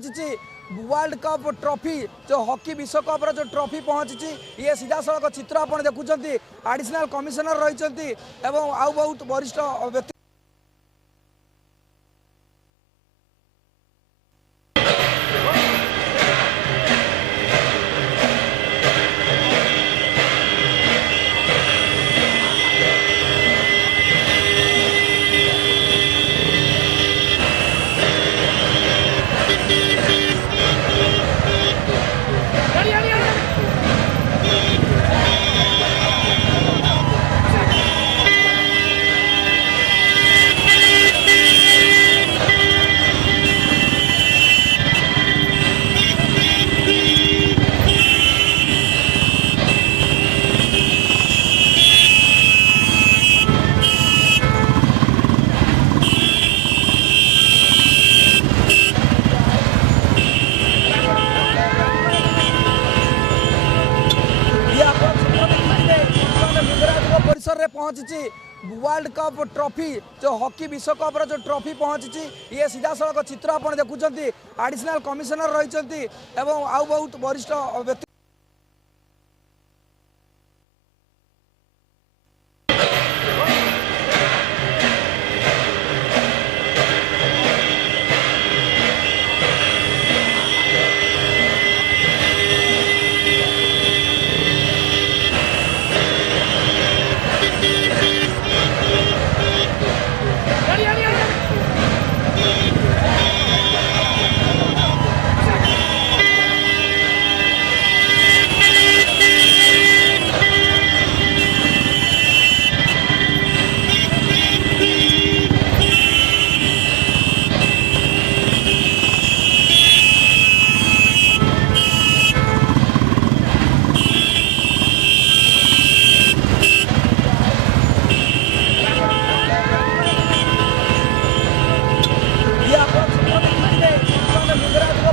पहुंची world cup trophy जो hockey विश्वकप जो ट्रॉफी पहुंची ये सीधा सड़क चित्र आप देखुं एडिशनल कमिशनर रही आउ बहुत वरिष्ठ व्यक्ति परिसर में पहुंची वर्ल्ड कप ट्रॉफी जो हॉकी विश्वकप जो ट्रॉफी पहुंची ये सीधा सड़क चित्र आप देखुं एडिशनल कमिशनर रही आउ बहुत वरिष्ठ व्यक्ति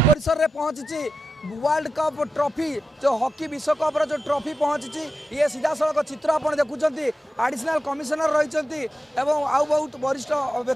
परिसर में पहुंची वर्ल्ड कप ट्रॉफी जो हॉकी विश्वकप जो ट्रॉफी पहुंची ये सीधा सड़क चित्र आप देखुं एडिशनल कमिशनर रही आउ बहुत वरिष्ठ व्यक्ति